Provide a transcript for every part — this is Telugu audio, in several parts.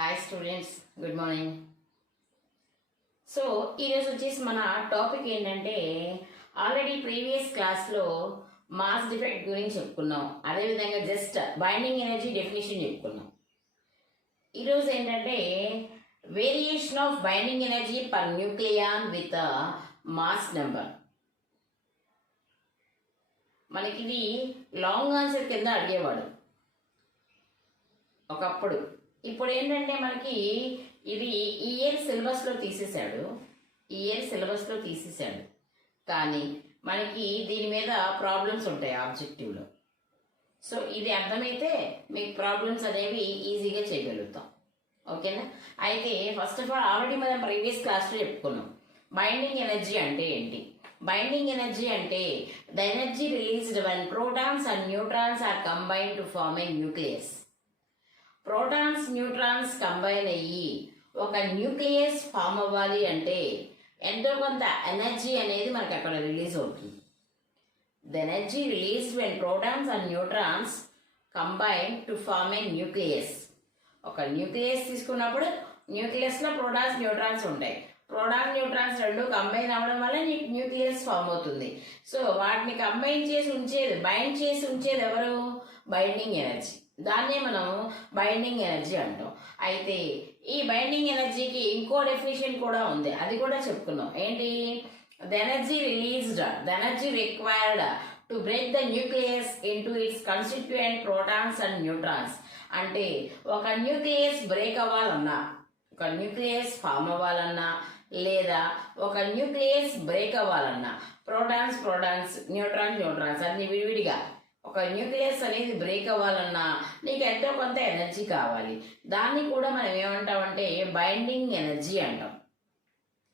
Hi students, good morning. So ఈరోజు వచ్చేసి మన టాపిక్ ఏంటంటే ఆల్రెడీ ప్రీవియస్ క్లాస్లో మాస్ డిఫెక్ట్ గురించి చెప్పుకున్నాం. అదేవిధంగా జస్ట్ బైండింగ్ ఎనర్జీ డెఫినేషన్ చెప్పుకున్నాం. ఈరోజు ఏంటంటే variation of binding energy per nucleon with mass number. మనకి ఇది లాంగ్ ఆన్సర్ కింద అడిగేవాడు ఒకప్పుడు. ఇప్పుడు ఏంటంటే మనకి ఇది ఈ ఇయర్ సిలబస్లో తీసేశాడు. కానీ మనకి దీని మీద ప్రాబ్లమ్స్ ఉంటాయి ఆబ్జెక్టివ్లో. సో ఇది అర్థమైతే మీకు ప్రాబ్లమ్స్ అనేవి ఈజీగా చేయగలుగుతాం. ఓకేనా? అయితే ఫస్ట్ ఆఫ్ ఆల్ ఆల్రెడీ మనం ప్రీవియస్ క్లాస్లో చెప్పుకున్నాం బైండింగ్ ఎనర్జీ అంటే ఏంటి. బైండింగ్ ఎనర్జీ అంటే the energy released when protons and neutrons are combine to form a nucleus. Protons neutrons combine అయ్యి ఒక న్యూక్లియస్ ఫామ్ అవ్వాలి అంటే ఎంతో కొంత ఎనర్జీ అనేది మనకి అక్కడ రిలీజ్ అవుతుంది. The energy release when protons and neutrons combine to form a nucleus. ఒక న్యూక్లియస్ తీసుకున్నప్పుడు న్యూక్లియస్లో ప్రోటాన్స్ న్యూట్రాన్స్ ఉంటాయి. ప్రోటాన్ న్యూట్రాన్స్ రెండు కంబైన్ అవ్వడం వల్ల న్యూక్లియస్ ఫామ్ అవుతుంది. సో వాటిని కంబైన్ చేసి ఉంచేది, బైండ్ చేసి ఉంచేది ఎవరు? Binding energy. దాన్నే మనం బైండింగ్ ఎనర్జీ అంటాం. అయితే ఈ బైండింగ్ ఎనర్జీకి ఇంకో డెఫినేషన్ కూడా ఉంది, అది కూడా చెప్పుకున్నాం. ఏంటి? The energy released, the energy required to break the nucleus into its constituent protons and neutrons. అంటే ఒక న్యూక్లియస్ బ్రేక్ అవ్వాలన్నా, ఒక న్యూక్లియస్ ఫామ్ అవ్వాలన్నా, లేదా ఒక న్యూక్లియస్ బ్రేక్ అవ్వాలన్నా ప్రోటాన్స్ న్యూట్రాన్స్ అన్ని విడివిడిగా ఒక న్యూక్లియస్ అనేది బ్రేక్ అవ్వాలన్నా నీకు ఎంతో కొంత ఎనర్జీ కావాలి. దాన్ని కూడా మనం ఏమంటామంటే బైండింగ్ ఎనర్జీ అంటాం.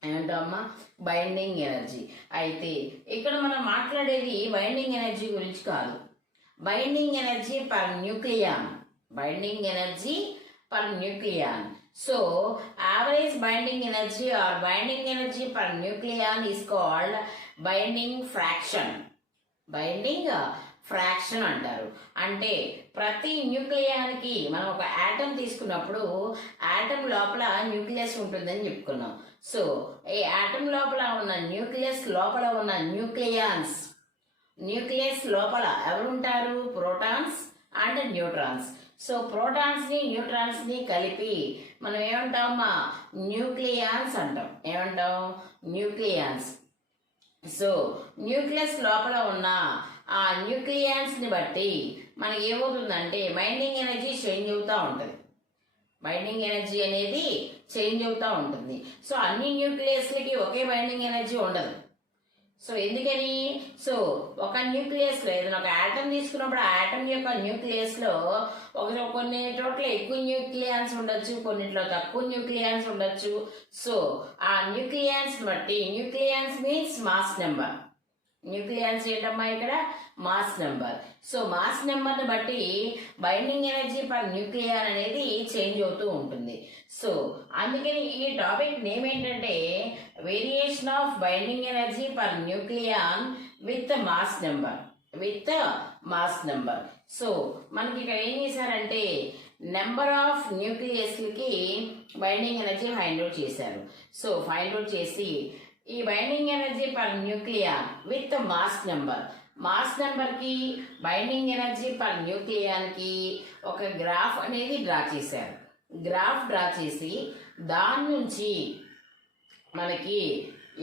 ఏమంటామమ్మా? Binding energy. అయితే ఇక్కడ మనం మాట్లాడేది బైండింగ్ ఎనర్జీ గురించి కాదు, binding energy per nucleon. Binding energy per nucleon. So average binding energy or binding energy per nucleon is called binding fraction. Binding fraction అంటారు. అంటే ప్రతి న్యూక్లియానికి మనం ఒక యాటమ్ తీసుకున్నప్పుడు యాటమ్ లోపల న్యూక్లియస్ ఉంటుందని చెప్పుకున్నాం. సో ఈ యాటమ్ లోపల ఉన్న న్యూక్లియస్ లోపల ఉన్న న్యూక్లియస్ లోపల ఎవరుంటారు? Protons and neutrons. So protons ని న్యూట్రాన్స్ ని కలిపి మనం ఏమంటామా? న్యూక్లియాన్స్ అంటాం. ఏమంటాం? న్యూక్లియాన్స్. సో న్యూక్లియస్ లోపల ఉన్న ఆ న్యూక్లియాన్స్ ని బట్టి మనకి ఏమవుతుందంటే బైండింగ్ ఎనర్జీ చేంజ్ అవుతూ ఉంటుంది. బైండింగ్ ఎనర్జీ అనేది చేంజ్ అవుతూ ఉంటుంది. సో అన్ని న్యూక్లియస్లకి ఒకే బైండింగ్ ఎనర్జీ ఉండదు. సో ఎందుకని? సో ఒక న్యూక్లియస్లో ఏదైనా ఒక యాటమ్ తీసుకున్నప్పుడు ఆ యాటమ్ యొక్క న్యూక్లియస్లో కొన్ని చోట్ల ఎక్కువ న్యూక్లియాన్స్ ఉండొచ్చు, కొన్నిట్లో తక్కువ న్యూక్లియాన్స్ ఉండొచ్చు. సో ఆ న్యూక్లియాన్స్ బట్టి, nucleons means mass number. Nucleons ఏంటమ్మా ఇక్కడ? Mass number. సో మాస్ నెంబర్ని బట్టి బైండింగ్ ఎనర్జీ పర్ న్యూక్లియాన్ అనేది చేంజ్ అవుతూ ఉంటుంది. సో అందుకని ఈ టాపిక్ నేమ్ ఏంటంటే variation of binding energy per nucleon with mass number. So మనకి ఇక్కడ ఏం చేశారంటే నెంబర్ ఆఫ్ న్యూక్లియస్లకి బైండింగ్ ఎనర్జీ ఫైండ్ అవుట్ చేశారు. సో ఫైండ్ అవుట్ చేసి ఈ binding energy per nucleon with mass నెంబర్కి బైండింగ్ ఎనర్జీ పర్ న్యూక్లియాన్కి ఒక గ్రాఫ్ అనేది డ్రా చేశారు. గ్రాఫ్ డ్రా చేసి దాని నుంచి మనకి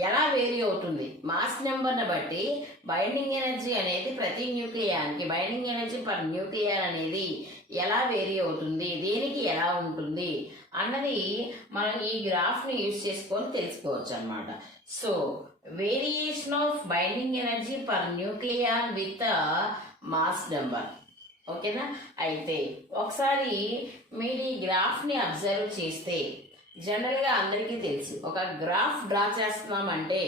ఎలా వేరీ అవుతుంది మాస్ నెంబర్ని బట్టి బైండింగ్ ఎనర్జీ అనేది ప్రతి న్యూక్లియాన్కి బైండింగ్ ఎనర్జీ పర్ న్యూక్లియాన్ అనేది ఎలా వేరీ అవుతుంది, దేనికి ఎలా ఉంటుంది అన్నది మనం ఈ గ్రాఫ్ని యూజ్ చేసుకొని తెలుసుకోవచ్చు అన్నమాట. So variation of binding energy per nucleon with mass number. ఓకేనా? అయితే ఒకసారి మీరు ఈ గ్రాఫ్ని అబ్జర్వ్ చేస్తే జనరల్గా అందరికీ తెలుసు, ఒక గ్రాఫ్ డ్రా చేస్తున్నామంటే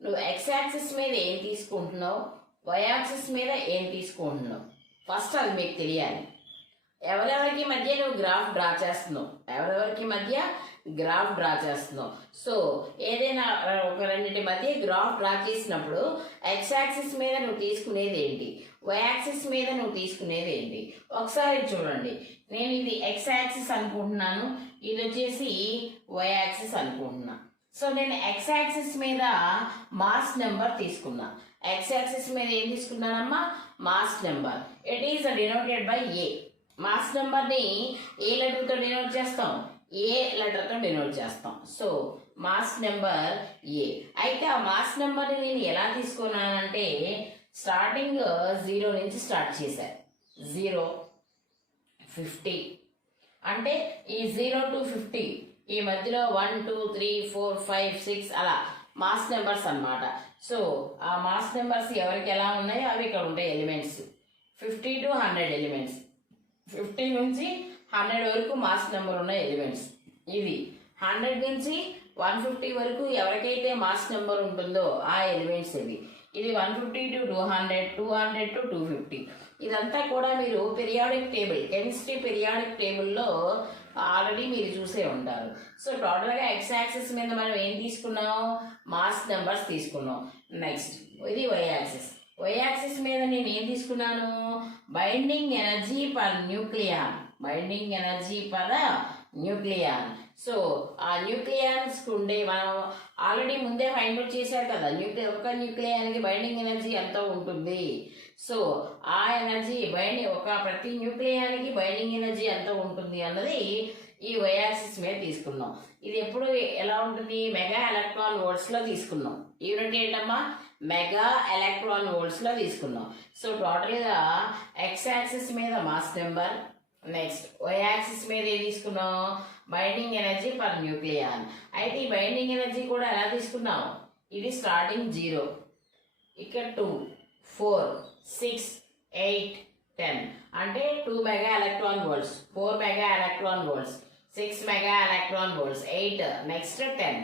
నువ్వు ఎక్స్ యాక్సిస్ మీద ఏం తీసుకుంటున్నావు, వై యాక్సిస్ మీద ఏం తీసుకుంటున్నావు, ఫస్ట్ అది మీకు తెలియాలి. ఎవరెవరికి మధ్య నువ్వు గ్రాఫ్ డ్రా చేస్తున్నావు. సో ఏదైనా ఒక రెండింటి మధ్య గ్రాఫ్ డ్రా చేసినప్పుడు ఎక్స్ యాక్సిస్ మీద నువ్వు తీసుకునేది ఏంటి, వై యాక్సిస్ మీద నువ్వు తీసుకునేది ఏంటి ఒకసారి చూడండి. నేను ఇది ఎక్స్ యాక్సిస్ అనుకుంటున్నాను, ఇది వచ్చేసి వై యాక్సిస్ అనుకుంటున్నా. సో నేను ఎక్స్ యాక్సిస్ మీద మాస్ నెంబర్ తీసుకున్నా. ఎక్స్ యాక్సిస్ మీద ఏం తీసుకున్నానమ్మా? Mass number. It is denoted by A. Mass నెంబర్ని ఏ లెటర్తో డినోట్ చేస్తాం? ఏ లెటర్తో డినోట్ చేస్తాం. So mass number A. అయితే ఆ మాస్ నెంబర్ని నేను ఎలా తీసుకున్నానంటే స్టార్టింగ్ 0 నుంచి స్టార్ట్ చేశాను. 0, 50 అంటే ఈ 0 to 50 ఈ మధ్యలో 1, 2, 3, 4, 5, 6 అలా మాస్ నెంబర్స్ అన్నమాట. సో ఆ మాస్ నెంబర్స్ ఎవరికి ఎలా ఉన్నాయో అవి ఇక్కడ ఉంటాయి ఎలిమెంట్స్. 50 to 100 elements. 50 నుంచి 100 వరకు మాస్ నెంబర్ ఉన్న ఎలిమెంట్స్ ఇవి. 100 నుంచి 150 వరకు ఎవరికైతే మాస్ నెంబర్ ఉంటుందో ఆ ఎలిమెంట్స్ ఇవి. ఇది 150 to 200, 200 to 250. ఇదంతా కూడా మీరు పీరియాడిక్ టేబుల్, కెమిస్ట్రీ పీరియాడిక్ టేబుల్లో ఆల్రెడీ మీరు చూసే ఉంటారు. సో టోటల్గా ఎక్స్ యాక్సిస్ మీద మనం ఏం తీసుకున్నాం? మాస్ నెంబర్స్ తీసుకున్నాం. నెక్స్ట్ ఇది వై యాక్సిస్. వై యాక్సిస్ మీద నేను ఏం తీసుకున్నాను? Binding energy per nucleon. Binding energy per nucleon. So ఆ న్యూక్లియాన్స్ ఉండే మనం ఆల్రెడీ ముందే ఫైండ్ అవుట్ చేశారు కదా, ఒక న్యూక్లియానికి బైండింగ్ ఎనర్జీ ఎంత ఉంటుంది. సో ఆ ఎనర్జీ ప్రతి న్యూక్లియానికి బైండింగ్ ఎనర్జీ ఎంత ఉంటుంది అన్నది ఈ వై యాక్సిస్ మీద తీసుకున్నాం. ఇది ఎప్పుడు ఎలా ఉంటుంది? మెగా ఎలక్ట్రాన్ వోల్ట్స్లో తీసుకున్నాం. యూనిట్ ఏంటమ్మా? మెగా ఎలక్ట్రాన్ వోల్ట్స్లో తీసుకున్నాం. సో టోటల్గా ఎక్స్ యాక్సిస్ మీద mass number, next Y axis మీద ఏం తీసుకున్నాం? Binding energy per nucleon. అయితే ఈ బైండింగ్ ఎనర్జీ కూడా ఎలా తీసుకున్నాం? ఇది స్టార్టింగ్ 0, ఇక్కడ 2, 4, 6, 8, 10 అంటే 2 mega electron volts, 4 mega electron volts, 6 mega electron volts, 8, next 10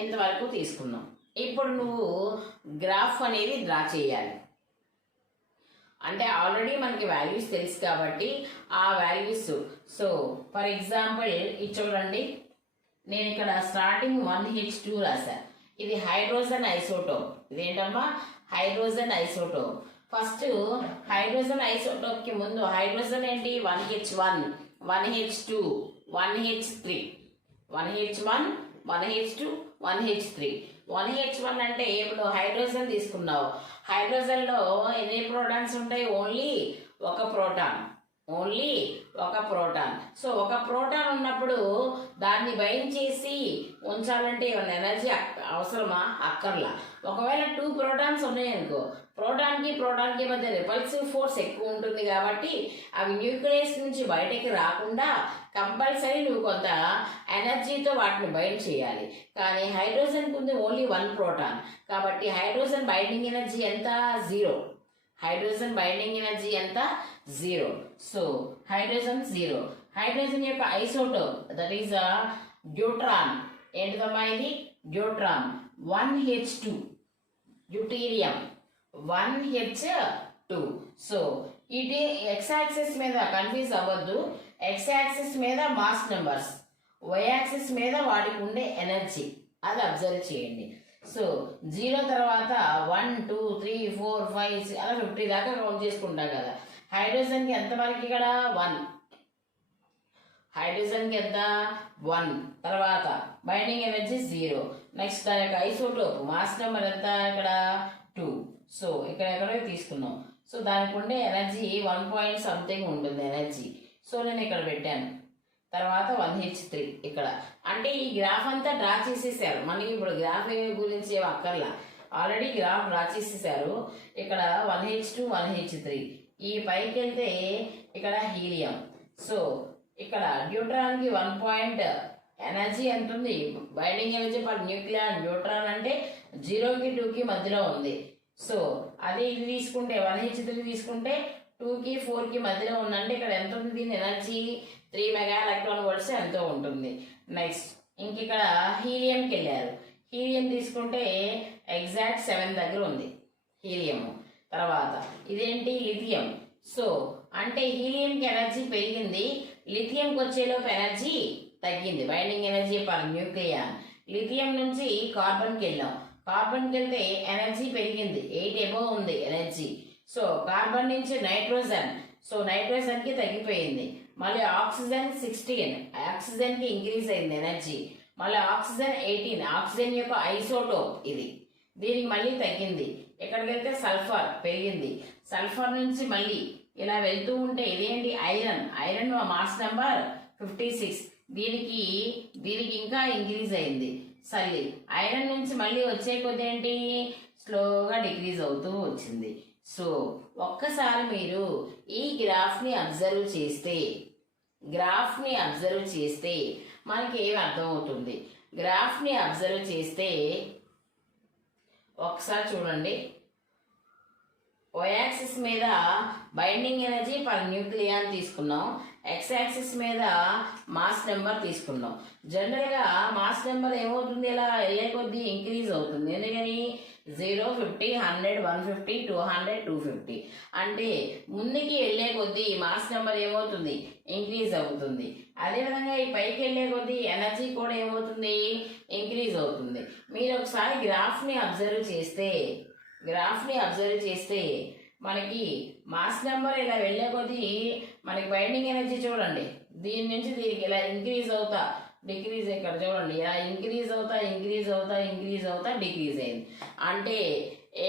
ఇంతవరకు తీసుకున్నాం. ఇప్పుడు నువ్వు గ్రాఫ్ అనేది డ్రా చేయాలి. అంటే ఆల్రెడీ మనకి వాల్యూస్ తెలుసు కాబట్టి ఆ వాల్యూస్. సో ఫర్ ఎగ్జాంపుల్ ఇది చూడండి, నేను ఇక్కడ స్టార్టింగ్ 1H2 రాశా. ఇది హైడ్రోజన్ ఐసోటోప్. ఇదేంటమ్మా? Hydrogen isotope. ఫస్ట్ హైడ్రోజన్ ఐసోటోప్కి ముందు హైడ్రోజన్ ఏంటి? 1H1, 1H2, 1H3, 1H1, 1H2, 1H3. 1H1 అంటే ఇప్పుడు హైడ్రోజన్ తీసుకున్నావు. హైడ్రోజన్లో ఎన్ని ప్రోటాన్స్ ఉంటాయి? ఓన్లీ ఒక ప్రోటాన్. సో ఒక ప్రోటాన్ ఉన్నప్పుడు దాన్ని బైండ్ చేసి ఉంచాలంటే ఏమన్నా ఎనర్జీ అవసరమా? అక్కర్లా. ఒకవేళ 2 ప్రోటాన్స్ ఉన్నాయనుకో, ప్రోటాన్కి మధ్య రిపల్సివ్ ఫోర్స్ ఎక్కువ ఉంటుంది కాబట్టి అవి న్యూక్లియస్ నుంచి బయటకి రాకుండా కంపల్సరీ నువ్వు కొంత ఎనర్జీతో వాటిని బైండ్ చేయాలి. కానీ హైడ్రోజన్కి ఉంది ఓన్లీ 1 ప్రోటాన్ కాబట్టి హైడ్రోజన్ బైండింగ్ ఎనర్జీ ఎంత? 0. హైడ్రోజన్ బైండింగ్ ఎనర్జీ ఎంత? 0. So hydrogen 0. హైడ్రోజన్ యొక్క ఐసోటోప్ దట్ ఈస్ డ్యూట్రాన్. ఏంటిదమ్మా ఇది? డ్యూట్రాన్. 1H2 deuterium, 1H2. సో ఇది ఎక్స్ యాక్సిస్ మీద కన్ఫ్యూజ్ అవ్వద్దు. ఎక్స్ యాక్సిస్ మీద మాస్ నెంబర్స్, వై యాక్సిస్ మీద వాటికి ఉండే ఎనర్జీ అది అబ్జర్వ్ చేయండి. సో 0 తర్వాత 1, 2, 3, 4, 5, 6 అలా 50 దాకా కౌంట్ చేసుకుంటాం కదా. హైడ్రోజన్కి ఎంతవరకు ఇక్కడ? 1. హైడ్రోజన్కి ఎంత? 1. తర్వాత బైండింగ్ ఎనర్జీ 0. నెక్స్ట్ దాని యొక్క ఐసోటోప్ మాస్ నెంబర్ ఎంత? ఇక్కడ 2. సో ఇక్కడ ఎక్కడో తీసుకున్నాం. సో దానికి ఉండే ఎనర్జీ 1 పాయింట్ సంథింగ్ ఉంటుంది ఎనర్జీ. సో నేను ఇక్కడ పెట్టాను. తర్వాత 1H3 ఇక్కడ. అంటే ఈ గ్రాఫ్ అంతా డ్రా చేసేసారు. మనకి ఇప్పుడు గ్రాఫ్ గురించి ఏం అక్కర్లా, ఆల్రెడీ గ్రాఫ్ డ్రా చేసేసారు. ఇక్కడ 1H2, 1H3. ఈ పైకి వెళ్తే ఇక్కడ హీలియం. సో ఇక్కడ డ్యూట్రాన్కి 1 పాయింట్ ఎనర్జీ ఎంత ఉంది? Binding energy per nuclear. Neutron అంటే 0కి 2కి మధ్యలో ఉంది. సో అదే ఇది తీసుకుంటే 1H3 తీసుకుంటే 2కి 4కి మధ్యలో ఉందంటే ఇక్కడ ఎంత ఉంది? దీని ఎనర్జీ 3 మెగా ఎలక్ట్రాన్ వోల్ట్స్ ఎంతో ఉంటుంది. నెక్స్ట్ ఇంక ఇక్కడ హీలియంకి వెళ్ళారు. హీలియం తీసుకుంటే ఎగ్జాక్ట్ 7 దగ్గర ఉంది హీలియం. తర్వాత ఇదేంటి? లిథియం. సో అంటే హీలియంకి ఎనర్జీ పెరిగింది, లిథియంకి వచ్చేలోపు ఎనర్జీ తగ్గింది. Binding energy per nuclear. Lithium నుంచి కార్బన్కి వెళ్ళాం. కార్బన్కి వెళ్తే ఎనర్జీ పెరిగింది, 8 అబోవ్ ఉంది ఎనర్జీ. సో కార్బన్ నుంచి నైట్రోజన్, సో నైట్రోజన్ కి తగ్గిపోయింది. మళ్ళీ ఆక్సిజన్ 16, ఆక్సిజన్ కి ఇంక్రీజ్ అయింది ఎనర్జీ. మళ్ళీ ఆక్సిజన్ 18, ఆక్సిజన్ యొక్క ఐసోటోప్ ఇది, దీనికి మళ్ళీ తగ్గింది. ఎక్కడికి వెళ్తే సల్ఫర్ పెరిగింది. సల్ఫర్ నుంచి మళ్ళీ ఇలా వెళ్తూ ఉంటే ఇదేంటి ఐరన్, ఐరన్ మాస్ నెంబర్ 56, దీనికి ఇంకా ఇంక్రీజ్ అయింది. సరే ఐరన్ నుంచి మళ్ళీ వచ్చే కొద్ది ఏంటి స్లోగా డిక్రీజ్ అవుతూ వచ్చింది. సో ఒక్కసారి మీరు ఈ గ్రాఫ్ని అబ్జర్వ్ చేస్తే మనకి ఏమి అర్థమవుతుంది? గ్రాఫ్ని అబ్జర్వ్ చేస్తే ఒకసారి చూడండి. ఓ యాక్సిస్ మీద బైండింగ్ ఎనర్జీ పర్ న్యూక్లియాన్ తీసుకున్నాం, ఎక్స్ యాక్సిస్ మీద మాస్ నెంబర్ తీసుకున్నాం. జనరల్గా మాస్ నెంబర్ ఏమవుతుంది, ఇలా వెళ్ళే కొద్దీ ఇంక్రీజ్ అవుతుంది. ఎందుకని 0, 50, 100, 150, 200, 250 అంటే ముందుకి వెళ్ళే కొద్దీ మాస్ నెంబర్ ఏమవుతుంది, ఇంక్రీజ్ అవుతుంది. అదేవిధంగా ఈ పైకి వెళ్ళే కొద్దీ ఎనర్జీ కూడా ఏమవుతుంది, ఇంక్రీజ్ అవుతుంది. మీరు ఒకసారి గ్రాఫ్ని అబ్జర్వ్ చేస్తే మనకి మాస్ నెంబర్ ఇలా వెళ్ళే కొద్దీ మనకి బైండింగ్ ఎనర్జీ చూడండి, దీని నుంచి దీనికి ఇలా ఇంక్రీజ్ అవుతా డిక్రీజ్, ఇక్కడ చూడండి ఇలా ఇంక్రీజ్ అవుతా డిక్రీజ్ అయింది. అంటే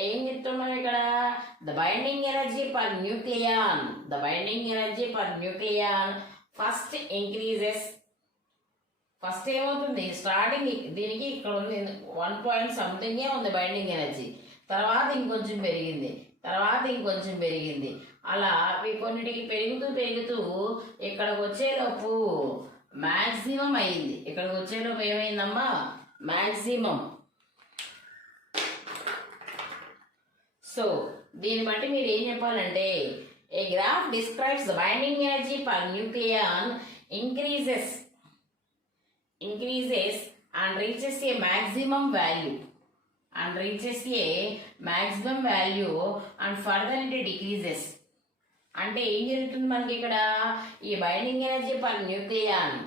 ఏం చెప్తున్నాం ఇక్కడ? The binding energy per nucleon first increases. First ఏమవుతుంది, స్టార్టింగ్ దీనికి ఇక్కడ ఉంది 1 పాయింట్ సంథింగే ఉంది బైండింగ్ ఎనర్జీ, తర్వాత ఇంకొంచెం పెరిగింది. అలా కొన్నిటికి పెరుగుతూ ఇక్కడికి వచ్చేలోపు మ్యాక్సిమం అయింది. ఇక్కడికి వచ్చేలోపు ఏమైందమ్మా, మ్యాక్సిమం. సో దీన్ని బట్టి మీరు ఏం చెప్పాలంటే, a graph describes the binding energy per nucleon increases and reaches a maximum value and further it decreases. అంటే ఏం జరుగుతుంది మనకి ఇక్కడ? ఈ binding energy per nucleon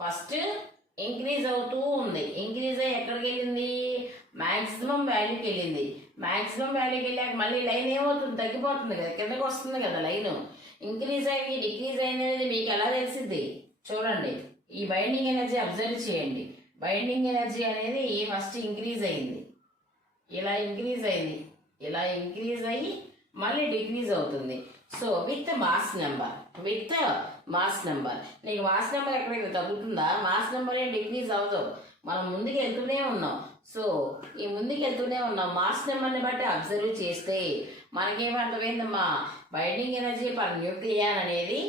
first increase అవుతూ ఉంది. ఇంక్రీజ్ అయ్యి ఎక్కడికి వెళ్ళింది? మ్యాక్సిమం వాల్యూకి వెళ్ళింది. మ్యాక్సిమం వాల్యూకి వెళ్ళాక మళ్ళీ లైన్ ఏమవుతుంది, తగ్గిపోతుంది కదా, కిందకి వస్తుంది కదా లైన్. ఇంక్రీజ్ అయింది డిక్రీజ్ అయింది అనేది మీకు ఎలా తెలిసింది? చూడండి, ఈ బైండింగ్ ఎనర్జీ అబ్జర్వ్ చేయండి. బైండింగ్ ఎనర్జీ అనేది ఫస్ట్ ఇంక్రీజ్ అయింది, ఇలా ఇంక్రీజ్ అయ్యి మళ్ళీ డిక్రీజ్ అవుతుంది. సో విత్ మాస్ నెంబర్ నీకు మాస్ నెంబర్ ఎక్కడైతే తగ్గుతుందా, మాస్ నెంబర్ ఏం డిక్రీజ్ అవ్వదు. మనం ముందుకు వెళ్తూనే ఉన్నాం. సో ఈ ముందుకు వెళ్తూనే ఉన్నాం. మాస్ నెంబర్ని బట్టి అబ్జర్వ్ చేస్తే మనకేమర్థమైందమ్మా, బైండింగ్ ఎనర్జీ పర్ న్యూక్లియాన్ అనేది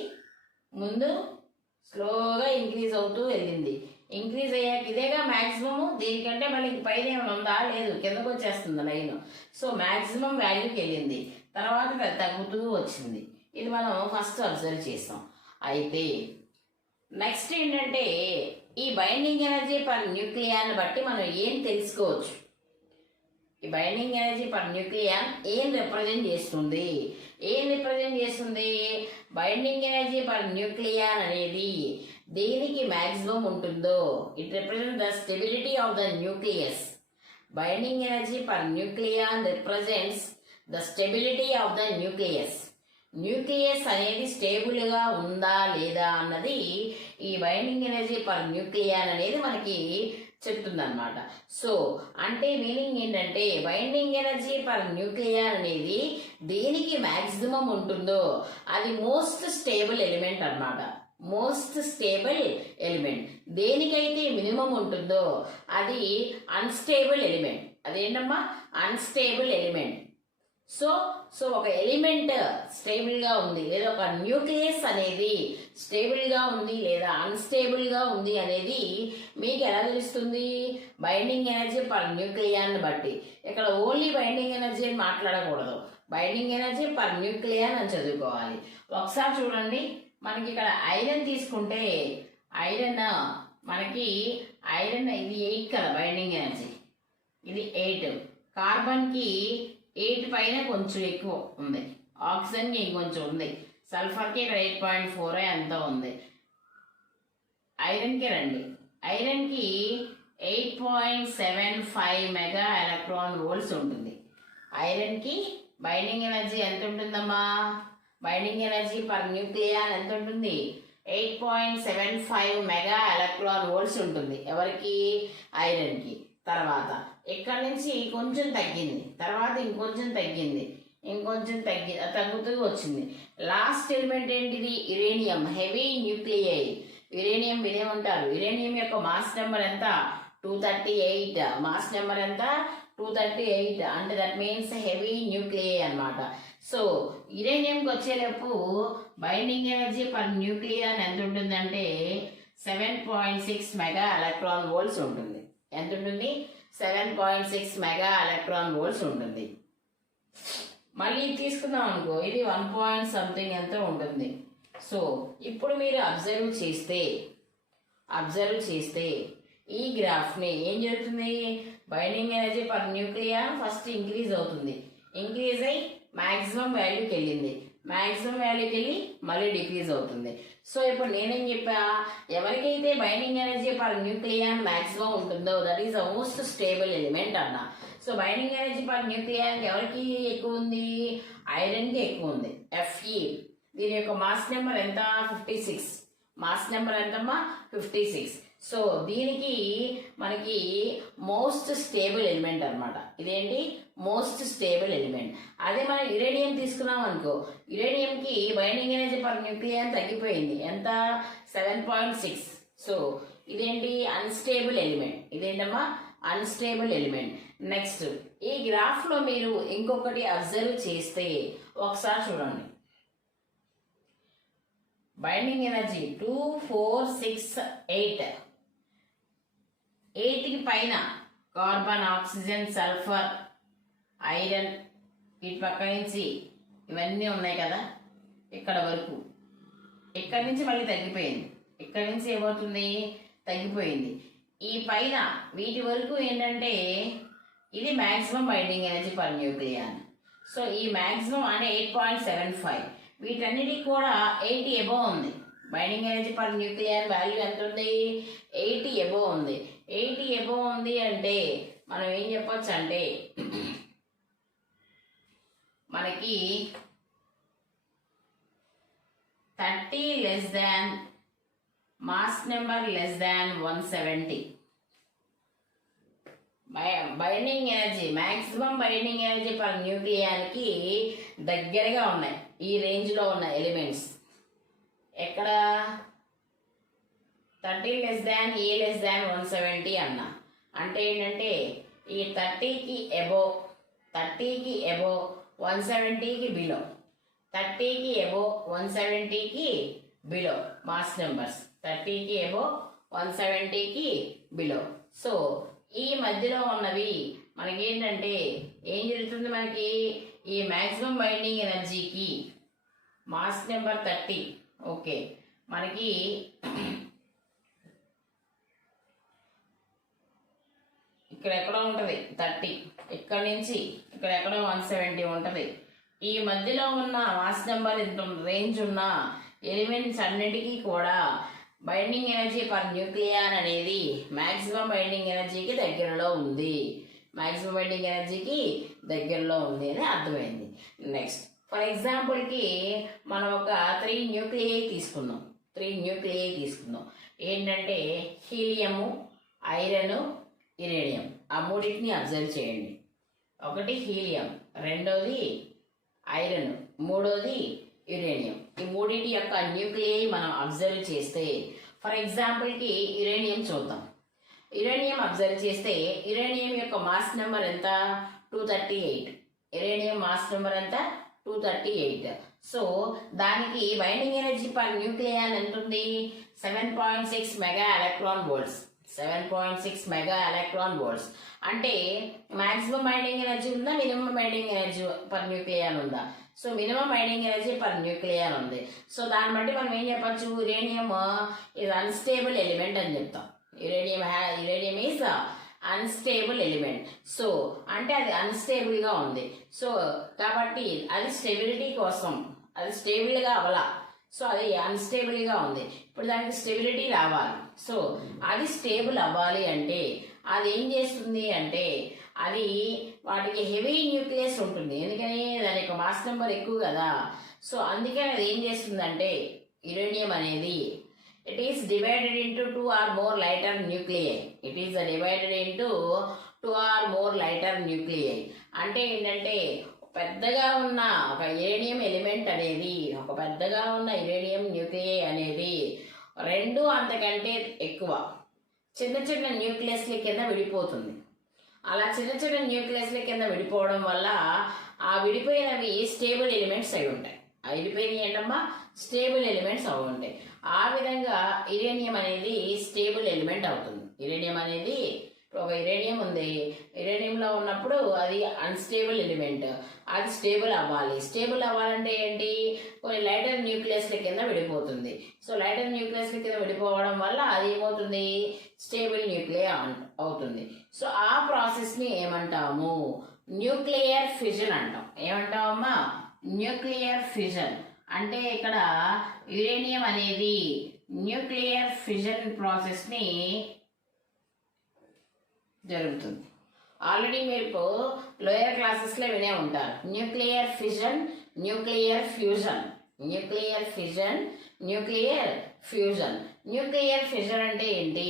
ముందు స్లోగా ఇంక్రీజ్ అవుతూ వెళ్ళింది. ఇంక్రీజ్ అయ్యాక ఇదేగా మ్యాక్సిమము, దీనికంటే మళ్ళీ పైన ఏమైనా ఉందా? లేదు, కిందకు వచ్చేస్తుంది లైన్. సో మ్యాక్సిమం వాల్యూకి వెళ్ళింది, తర్వాత తగ్గుతూ వచ్చింది. ఇది మనం ఫస్ట్ అబ్జర్వ్ చేస్తాం. అయితే నెక్స్ట్ ఏంటంటే, ఈ బైండింగ్ ఎనర్జీ పర్ న్యూక్లియాన్ బట్టి మనం ఏం తెలుసుకోవచ్చు? ఈ బైండింగ్ ఎనర్జీ పర్ న్యూక్లియాన్ ఏం రిప్రజెంట్ చేస్తుంది? బైండింగ్ ఎనర్జీ పర్ న్యూక్లియాన్ అనేది దేనికి మ్యాక్సిమం ఉంటుందో, it represent the stability of the nucleus. Binding energy per nucleon represents the stability of the nucleus. Nucleus అనేది స్టేబుల్గా ఉందా లేదా అన్నది ఈ బైండింగ్ ఎనర్జీ పర్ న్యూక్లియాన్ అనేది మనకి చెప్తుందన్నమాట. సో అంటే మీనింగ్ ఏంటంటే, బైండింగ్ ఎనర్జీ పర్ న్యూక్లియాన్ అనేది దేనికి మ్యాక్సిమం ఉంటుందో అది మోస్ట్ స్టేబుల్ ఎలిమెంట్ అన్నమాట. దేనికైతే మినిమం ఉంటుందో అది అన్స్టేబుల్ ఎలిమెంట్. అదేంటమ్మా, అన్స్టేబుల్ ఎలిమెంట్. సో ఒక ఎలిమెంట్ స్టేబుల్గా ఉంది లేదా ఒక న్యూక్లియస్ అనేది స్టేబుల్గా ఉంది లేదా అన్స్టేబుల్గా ఉంది అనేది మీకు ఎలా తెలుస్తుంది? బైండింగ్ ఎనర్జీ పర్ న్యూక్లియాన్ బట్టి. ఇక్కడ ఓన్లీ బైండింగ్ ఎనర్జీ అని మాట్లాడకూడదు, బైండింగ్ ఎనర్జీ పర్ న్యూక్లియాన్ అని చదువుకోవాలి. ఒకసారి చూడండి, మనకి ఇక్కడ ఐరన్ తీసుకుంటే ఐరన్ ఇది 8 కదా బైండింగ్ ఎనర్జీ, ఇది 8. కార్బన్కి 8 పైన కొంచెం ఎక్కువ ఉంది, ఆక్సిజన్కి ఇంకొంచెం ఉంది, సల్ఫర్కి ఇక్కడ 8.4 ఎంత ఉంది. ఐరన్కి రండి, ఐరన్కి 8.75 మెగా ఎలక్ట్రాన్ వోల్ట్స్ ఉంటుంది. ఐరన్కి బైండింగ్ ఎనర్జీ ఎంత ఉంటుందమ్మా? బైండింగ్ ఎనర్జీ పర్ న్యూక్లియాన్ ఎంత ఉంటుంది? 8.75 మెగా ఎలక్ట్రాన్ వోల్ట్స్ ఉంటుంది. ఎవరికి? ఐరన్కి. తర్వాత ఇక్కడ నుంచి కొంచెం తగ్గింది, తర్వాత ఇంకొంచెం తగ్గింది, ఇంకొంచెం తగ్గుతూ వచ్చింది. లాస్ట్ ఎలిమెంట్ ఏంటిది? Uranium, heavy nuclei. యురేనియం వినేమంటారు. యురేనియం యొక్క మాస్ నెంబర్ ఎంత? 238. మాస్ నెంబర్ ఎంత? 238. అంటే దట్ మీన్స్ హెవీ న్యూక్లియై అన్నమాట. సో యురేనియంకి వచ్చేలోపు బైండింగ్ ఎనర్జీ పర్ న్యూక్లియన్ ఎంత ఉంటుందంటే 7.6 మెగా ఎలక్ట్రాన్ వోల్ట్స్ ఉంటుంది. ఎంత ఉంటుంది? 7.6 మెగా ఎలక్ట్రాన్ వోల్ట్స్ ఉంటుంది. మళ్ళీ తీసుకుందాం అనుకో, ఇది 1 పాయింట్ సంథింగ్ ఎంత ఉంటుంది. సో ఇప్పుడు మీరు అబ్జర్వ్ చేస్తే ఈ గ్రాఫ్ని ఏం జరుగుతుంది? Binding energy per nuclear first increase అవుతుంది, ఇంక్రీజ్ అయ్యి మ్యాక్సిమం వాల్యూకి వెళ్ళింది, మ్యాక్సిమం వాల్యూకి వెళ్ళి మళ్ళీ డిక్రీజ్ అవుతుంది. సో ఇప్పుడు నేనేం చెప్పా? ఎవరికైతే binding energy per nuclear maximum ఉంటుందో that is the most stable element అన్న. So binding energy per nuclear ఎవరికి ఎక్కువ ఉంది? ఐరన్కి ఎక్కువ ఉంది, Fe. దీని యొక్క మాస్ నెంబర్ ఎంత? 56. మాస్ నెంబర్ ఎంతమ్మా? 56. సో దీనికి మనకి మోస్ట్ స్టేబుల్ ఎలిమెంట్ అనమాట. ఇదేంటి? Most stable element. అదే మనం యురేనియం తీసుకున్నాం అనుకో, యురేనియంకి బైండింగ్ ఎనర్జీ పర్ న్యూక్లియర్ తగ్గిపోయింది. ఎంత? 7.6. సో ఇదేంటి? Unstable element. ఇదేంటమ్మా? Unstable element. నెక్స్ట్ ఈ గ్రాఫ్లో మీరు ఇంకొకటి అబ్జర్వ్ చేస్తే ఒకసారి చూడండి. Binding energy 2, 4, 6, 8. 8కి పైన కార్బన్, ఆక్సిజన్, సల్ఫర్, ఐరన్, వీటి పక్క నుంచి ఇవన్నీ ఉన్నాయి కదా ఇక్కడ వరకు. ఇక్కడ నుంచి మళ్ళీ తగ్గిపోయింది, ఇక్కడ నుంచి ఏమవుతుంది? తగ్గిపోయింది. ఈ పైన వీటి వరకు ఏంటంటే ఇది maximum binding energy per nuclear. So ఈ మ్యాక్సిమం అంటే 8.75. వీటన్నిటికి కూడా 80 ఎబో ఉంది. Binding energy per nuclear value ఎంత ఉంది? 80 ఎబో ఉంది. 80 ఎబో ఉంది అంటే మనం ఏం చెప్పొచ్చు అంటే మనకి 30 less than mass number less than 170. Binding energy maximum binding energy per న్యూక్లియర్కి దగ్గరగా ఉన్నాయి ఈ రేంజ్లో ఉన్న ఎలిమెంట్స్. ఎక్కడ? 30 లెస్ దాన్ ఏ లెస్ దాన్ 170 అన్న. అంటే ఏంటంటే ఈ 30కి ఎబో 170కి బిలో, 30కి ఎబో 170కి బిలో మాస్ నెంబర్స్, 30కి ఎబో 170కి బిలో. సో ఈ మధ్యలో ఉన్నవి మనకేంటంటే ఏం జరుగుతుంది? మనకి ఈ మ్యాక్సిమం బైండింగ్ ఎనర్జీకి మాస్ నెంబర్ 30. ఓకే, మనకి ఇక్కడ ఎక్కడో ఉంటుంది 30, ఇక్కడ నుంచి ఇక్కడ ఎక్కడో 170 ఉంటుంది. ఈ మధ్యలో ఉన్న మాస్ నెంబర్ ఇంత రేంజ్ ఉన్న ఎలిమెంట్స్ అన్నిటికీ కూడా బైండింగ్ ఎనర్జీ పర్ న్యూక్లియర్ అనేది మ్యాక్సిమం బైండింగ్ ఎనర్జీకి దగ్గరలో ఉంది, మ్యాక్సిమం బైండింగ్ ఎనర్జీకి దగ్గరలో ఉంది అని అర్థమైంది. నెక్స్ట్ ఫర్ ఎగ్జాంపుల్కి మనం ఒక 3 న్యూక్లియై తీసుకుందాం. ఏంటంటే హీలియము, ఐరన్, యురేనియం. ఆ మూడింటిని అబ్జర్వ్ చేయండి. ఒకటి హీలియం, రెండోది ఐరన్, మూడోది యురేనియం. ఈ మూడింటి యొక్క న్యూక్లియై మనం అబ్జర్వ్ చేస్తే ఫర్ ఎగ్జాంపుల్కి యురేనియం చూద్దాం. యురేనియం అబ్జర్వ్ చేస్తే యురేనియం యొక్క మాస్ నెంబర్ ఎంత? 238. యురేనియం మాస్ నెంబర్ ఎంత? 238. సో దానికి బైండింగ్ ఎనర్జీ పర్ న్యూక్లియర్ ఎంత ఉంది? 7.6 mega electron volts. 7.6 mega electron volts అంటే మ్యాక్సిమం బైండింగ్ ఎనర్జీ ఉందా, minimum binding energy per nuclear ఉందా? So minimum binding energy per nuclear ఉంది. సో దాన్ని బట్టి మనం ఏం చెప్పచ్చు? యురేనియం ఇది అన్స్టేబుల్ ఎలిమెంట్ అని చెప్తాం. Uranium is unstable element. So అంటే అది అన్స్టేబుల్గా ఉంది. సో కాబట్టి అది స్టెబిలిటీ కోసం, అది స్టేబుల్గా అవ్వాలా. సో అది అన్స్టేబుల్గా ఉంది. ఇప్పుడు దానికి స్టెబిలిటీ రావాలి. సో అది స్టేబుల్ అవ్వాలి అంటే అది ఏం చేస్తుంది అంటే అది వాటికి హెవీ న్యూక్లియస్ ఉంటుంది, ఎందుకని దాని యొక్క మాస్ నెంబర్ ఎక్కువ కదా. సో అందుకని అది ఏం చేస్తుందంటే యురేనియం అనేది it is divided into 2 or more lighter nuclei. It is divided into 2 or more lighter nuclei. అంటే ఏంటంటే పెద్దగా ఉన్న ఒక యురేనియం ఎలిమెంట్ అనేది, ఒక పెద్దగా ఉన్న యురేనియం న్యూక్లియై అనేది 2 అంతకంటే ఎక్కువ చిన్న చిన్న న్యూక్లియస్ల కింద విడిపోతుంది. అలా చిన్న చిన్న న్యూక్లియస్ల కింద విడిపోవడం వల్ల ఆ విడిపోయినవి స్టేబుల్ ఎలిమెంట్స్ అయి ఉంటాయి. ఆ విడిపోయినవి ఏంటమ్మా స్టేబుల్ ఎలిమెంట్స్ అవి ఉంటాయి. ఆ విధంగా యురేనియం అనేది స్టేబుల్ ఎలిమెంట్ అవుతుంది. యురేనియం అనేది ఒక యురేనియం ఉంది, యురేనియంలో ఉన్నప్పుడు అది అన్స్టేబుల్ ఎలిమెంట్, అది స్టేబుల్ అవ్వాలి. స్టేబుల్ అవ్వాలంటే ఏంటి, కొన్ని లైటర్ న్యూక్లియస్ల కింద విడిపోతుంది. సో లైటర్ న్యూక్లియస్ల కింద విడిపోవడం వల్ల అది ఏమవుతుంది స్టేబుల్ న్యూక్లియై అవుతుంది. సో ఆ ప్రాసెస్ని ఏమంటాము న్యూక్లియర్ ఫిజన్ అంటాం. ఏమంటామమ్మా న్యూక్లియర్ ఫిజన్. అంటే ఇక్కడ యురేనియం అనేది న్యూక్లియర్ ఫిజన్ ప్రాసెస్ని జరుగుతుంది. ఆల్రెడీ మీరు లోయర్ క్లాసెస్లో వినే ఉంటారు nuclear fission, nuclear fusion, nuclear fission, nuclear fusion. Nuclear fission అంటే ఏంటి,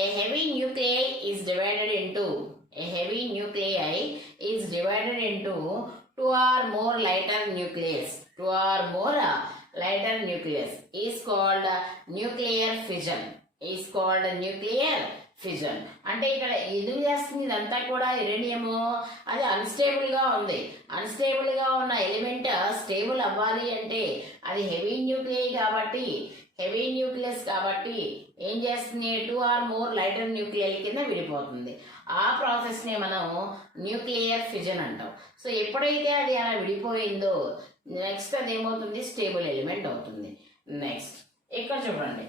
a heavy nuclei is divided into is divided into 2 or more lighter nucleus. 2 or more lighter nucleus is called nuclear fission. Is called nuclear fission. అంటే ఇక్కడ ఎందుకు చేస్తుంది ఇదంతా కూడా యురేనియము అది అన్స్టేబుల్గా ఉంది. అన్స్టేబుల్గా ఉన్న ఎలిమెంట్ స్టేబుల్ అవ్వాలి అంటే అది హెవీ న్యూక్లియస్ కాబట్టి ఏం చేస్తుంది 2 or more లైటర్ న్యూక్లియై కింద విడిపోతుంది. ఆ ప్రాసెస్ని మనం న్యూక్లియర్ ఫిజన్ అంటాం. సో ఎప్పుడైతే అది అలా విడిపోయిందో నెక్స్ట్ అది ఏమవుతుంది స్టేబుల్ ఎలిమెంట్ అవుతుంది. నెక్స్ట్ ఇక్కడ చూడండి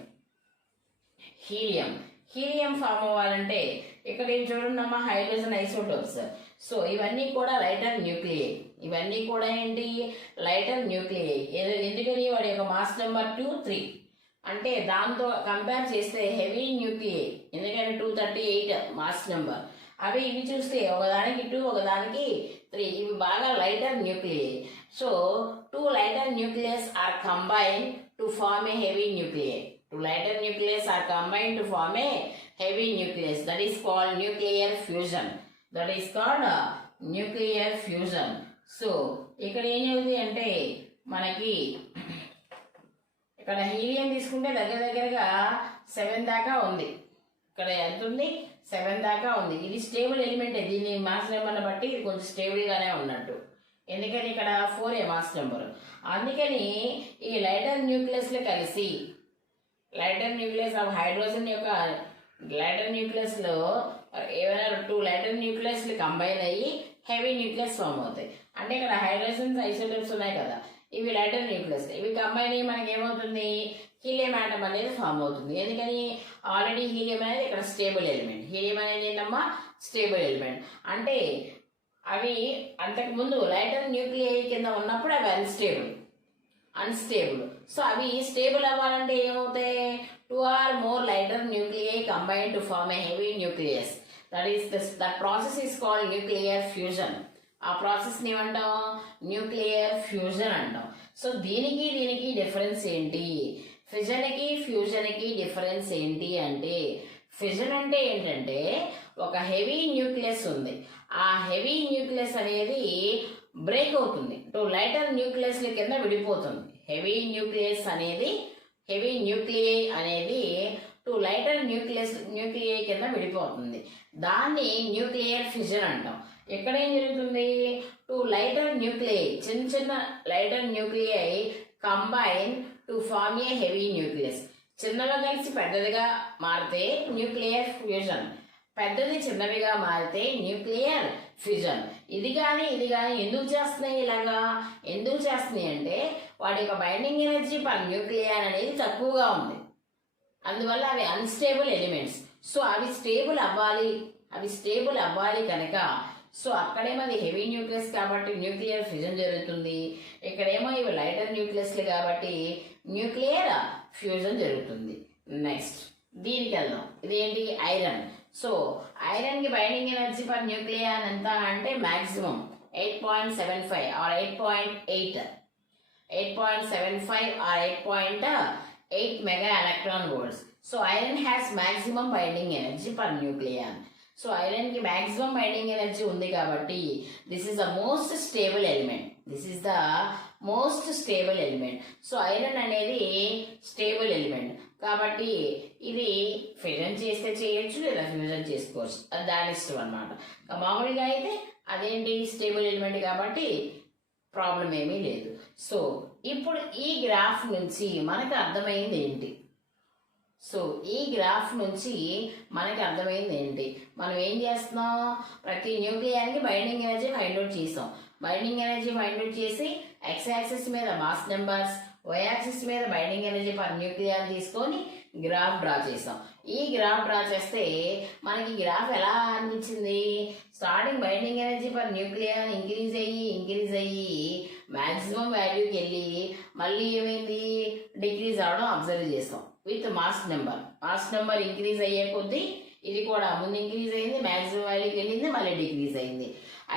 హీలియం ఫామ్ అవ్వాలంటే ఇక్కడ ఏం చూడండమ్మా హైడ్రోజన్ ఐసోటోప్స్. సో ఇవన్నీ కూడా లైటర్ న్యూక్లియై. ఇవన్నీ కూడా ఏంటి లైటర్ న్యూక్లియై. ఎందుకని వాడి యొక్క మాస్ నెంబర్ 2, 3 అంటే దాంతో కంపేర్ చేస్తే హెవీ న్యూక్లియై, ఎందుకంటే 238 మాస్ నెంబర్. అవి ఇవి చూస్తే ఒకదానికి 2 ఒకదానికి 3, ఇవి బాగా lighter nuclei. So 2 lighter nucleus are combine to form a heavy nuclei. 2 lighter nucleus are combined to form a heavy nucleus. That is called nuclear fusion. That is called nuclear fusion. So ఇక్కడ ఏం అవుతుంది అంటే మనకి ఇక్కడ హీలియం తీసుకుంటే దగ్గరగా 7 దాకా ఉంది. ఇక్కడ ఎంత ఉంది 7 దాకా ఉంది. ఇది స్టేబుల్ ఎలిమెంట్. దీని మాస్ నెంబర్ని బట్టి ఇది కొంచెం స్టేబుల్గానే ఉన్నట్టు, ఎందుకని ఇక్కడ 4 మాస్ నెంబర్. అందుకని ఈ లైటర్ న్యూక్లియస్లు కలిసి లైటర్ న్యూక్లియస్ ఆఫ్ హైడ్రోజన్ యొక్క లైటర్ న్యూక్లియస్లో ఏమైనా 2 లైటర్ న్యూక్లియస్లు కంబైన్ అయ్యి హెవీ న్యూక్లియస్ ఫామ్ అవుతాయి. అంటే ఇక్కడ హైడ్రోజన్స్ ఐసోటోప్స్ ఉన్నాయి కదా, ఇవి లైటర్ న్యూక్లియస్. ఇవి కంబైన్ అయ్యి మనకి ఏమవుతుంది హీలియం ఆటం అనేది ఫామ్ అవుతుంది. ఎందుకని ఆల్రెడీ హీలియం అనేది ఇక్కడ స్టేబుల్ ఎలిమెంట్. హీలియం అనేది ఏంటమ్మా స్టేబుల్ ఎలిమెంట్. అంటే అవి అంతకుముందు లైటర్ న్యూక్లియై కింద ఉన్నప్పుడు అవి అన్స్టేబుల్. సో అవి స్టేబుల్ అవ్వాలంటే ఏమవుతాయి 2 or more lighter nuclei combine to form a heavy nucleus. That process is called nuclear fusion. ఆ ప్రాసెస్ని ఏమంటాం న్యూక్లియర్ ఫ్యూజన్ అంటాం. సో దీనికి డిఫరెన్స్ ఏంటి, ఫిజన్కి ఫ్యూజన్కి డిఫరెన్స్ ఏంటి అంటే ఫిజన్ అంటే ఏంటంటే ఒక హెవీ న్యూక్లియస్ ఉంది, ఆ హెవీ న్యూక్లియస్ అనేది బ్రేక్ అవుతుంది, 2 లైటర్ న్యూక్లియస్ల కింద విడిపోతుంది. హెవీ న్యూక్లియై అనేది 2 లైటర్ న్యూక్లియై కింద విడిపోతుంది. దాన్ని న్యూక్లియర్ ఫిజన్ అంటాం. ఇక్కడ ఏం జరుగుతుంది 2 లైటర్ న్యూక్లియై చిన్న lighter nuclei combine to form a heavy nucleus. చిన్నగా కలిసి పెద్దదిగా మారితే న్యూక్లియర్ ఫ్యూజన్, పెద్దది చిన్నవిగా మారితే న్యూక్లియర్ ఫ్యూజన్. ఇది కానీ ఎందుకు చేస్తున్నాయి అంటే వాటి యొక్క బైండింగ్ ఎనర్జీ పర్ న్యూక్లియర్ అనేది తక్కువగా ఉంది, అందువల్ల అవి అన్స్టేబుల్ ఎలిమెంట్స్. సో అవి స్టేబుల్ అవ్వాలి కనుక సో అక్కడేమో అది హెవీ న్యూక్లియస్ కాబట్టి న్యూక్లియర్ ఫ్యూజన్ జరుగుతుంది, ఇక్కడేమో ఇవి లైటర్ న్యూక్లియస్లు కాబట్టి న్యూక్లియర్ ఫ్యూజన్ జరుగుతుంది. నెక్స్ట్ దీనికి వెళ్దాం. ఇదేంటి సో ఐరన్ కి బైండింగ్ ఎనర్జీ పర్ న్యూక్లియాన్ ఎంత అంటే maximum 8.75 are 8.8, 8.75 or 8.8 mega electron volts. So iron has maximum binding energy per nucleon. So iron ki maximum binding energy undi kabatti this is the most stable element. This is the most stable element. So iron అనేది stable element కాబట్టి ఇది ఫ్యూజన్ చేస్తే చేయొచ్చు లేదా ఫ్యూజన్ చేసుకోవచ్చు, అది దాని ఇష్టం అనమాట. మామూలుగా అయితే అదేంటి స్టేబుల్ ఎలిమెంట్ కాబట్టి ప్రాబ్లం ఏమీ లేదు. సో ఇప్పుడు ఈ గ్రాఫ్ నుంచి మనకు అర్థమైంది ఏంటి? సో ఈ గ్రాఫ్ నుంచి మనకి అర్థమైంది ఏంటి? మనం ఏం చేస్తున్నాం, ప్రతి న్యూక్లియానికి బైండింగ్ ఎనర్జీ ఫైండ్ అవుట్ చేసాం. బైండింగ్ ఎనర్జీ ఫైండ్ అవుట్ చేసి ఎక్స్ యాక్సిస్ మీద మాస్ నెంబర్స్, వై యాక్సిస్ మీద బైండింగ్ ఎనర్జీ పర్ న్యూక్లియర్ తీసుకొని గ్రాఫ్ డ్రా చేసాం. ఈ గ్రాఫ్ డ్రా చేస్తే మనకి గ్రాఫ్ ఎలా అనిపించింది? Starting binding energy per nuclear increase అయ్యి మాక్సిమం వాల్యూకి వెళ్ళి మళ్ళీ ఏమైంది, డిక్రీజ్ అవడం అబ్జర్వ్ చేస్తాం విత్ మాస్ నెంబర్ ఇంక్రీజ్ అయ్యే కొద్దీ ఇది కూడా ముందు ఇంక్రీజ్ అయింది, మాక్సిమం వాల్యూకి వెళ్ళింది, మళ్ళీ డిక్రీజ్ అయింది.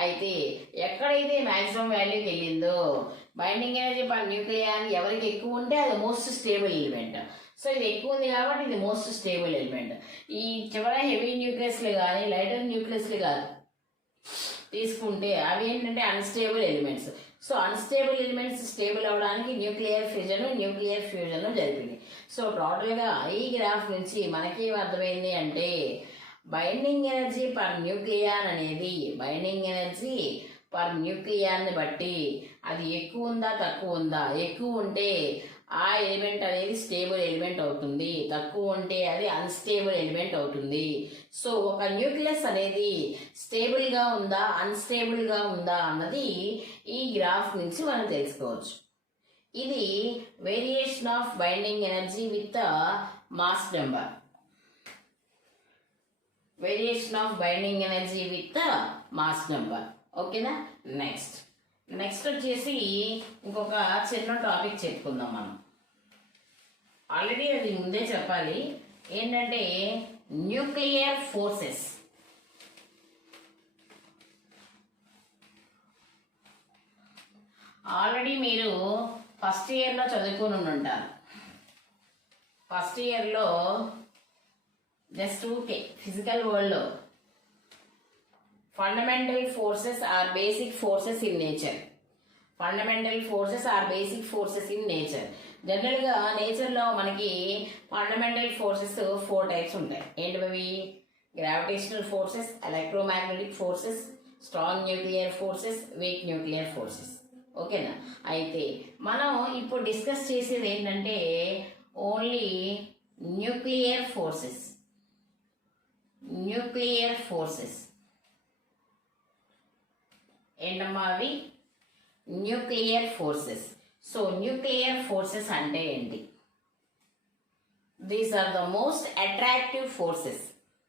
అయితే ఎక్కడైతే మాక్సిమం వాల్యూకి వెళ్ళిందో బైండింగ్ ఎనర్జీ పర్ న్యూక్లియర్ ఎవరికి ఎక్కువ ఉంటే అది మోస్ట్ స్టేబుల్ ఎలిమెంట్. సో ఇది ఎక్కువ ఉంది కాబట్టి ఇది మోస్ట్ స్టేబుల్ ఎలిమెంట్. ఈ చివర హెవీ న్యూక్లియస్లు కానీ లైటర్ న్యూక్లియస్లు కాదు తీసుకుంటే అవి ఏంటంటే unstable elements. So unstable elements stable అవడానికి న్యూక్లియర్ ఫ్యూజన్ జరిపింది. సో టోటల్గా ఈ గ్రాఫ్ నుంచి మనకి అర్థమైంది అంటే బైండింగ్ ఎనర్జీ పర్ న్యూక్లియాన్ అనేది బైండింగ్ ఎనర్జీ పర్ న్యూక్లియాన్ని బట్టి అది ఎక్కువ ఉందా తక్కువ ఉందా, ఎక్కువ ఉంటే ఆ ఎలిమెంట్ అనేది స్టేబుల్ ఎలిమెంట్ అవుతుంది, తక్కువ ఉంటే అది అన్స్టేబుల్ ఎలిమెంట్ అవుతుంది. సో ఒక న్యూక్లియస్ అనేది స్టేబుల్గా ఉందా అన్స్టేబుల్గా ఉందా అన్నది ఈ గ్రాఫ్ నుంచి మనం తెలుసుకోవచ్చు. ఇది variation of binding energy with mass number, variation of binding energy with mass number. ఓకేనా? నెక్స్ట్ వచ్చేసి ఇంకొక చిన్న టాపిక్ చెప్పుకుందాం మనం. ఆల్రెడీ అది ముందే చెప్పాలి, ఏంటంటే న్యూక్లియర్ ఫోర్సెస్. ఆల్రెడీ మీరు ఫస్ట్ ఇయర్లో చదువుకుని ఉంటారు. ఫస్ట్ ఇయర్లో జస్ట్ ఊకే ఫిజికల్ వరల్డ్లో fundamental forces are basic forces in nature. Fundamental forces are basic forces in nature. జనరల్గా నేచర్లో మనకి ఫండమెంటల్ ఫోర్సెస్ 4 టైప్స్ ఉంటాయి. ఏంటివి? Gravitational forces, electromagnetic forces, strong nuclear forces, week nuclear forces. ఓకేనా? అయితే మనం ఇప్పుడు డిస్కస్ చేసేది ఏంటంటే ఓన్లీ న్యూక్లియర్ ఫోర్సెస్. ఏంటమ్మా అవి? Nuclear forces. So nuclear forces అంటే ఏంటి? These are the most attractive forces.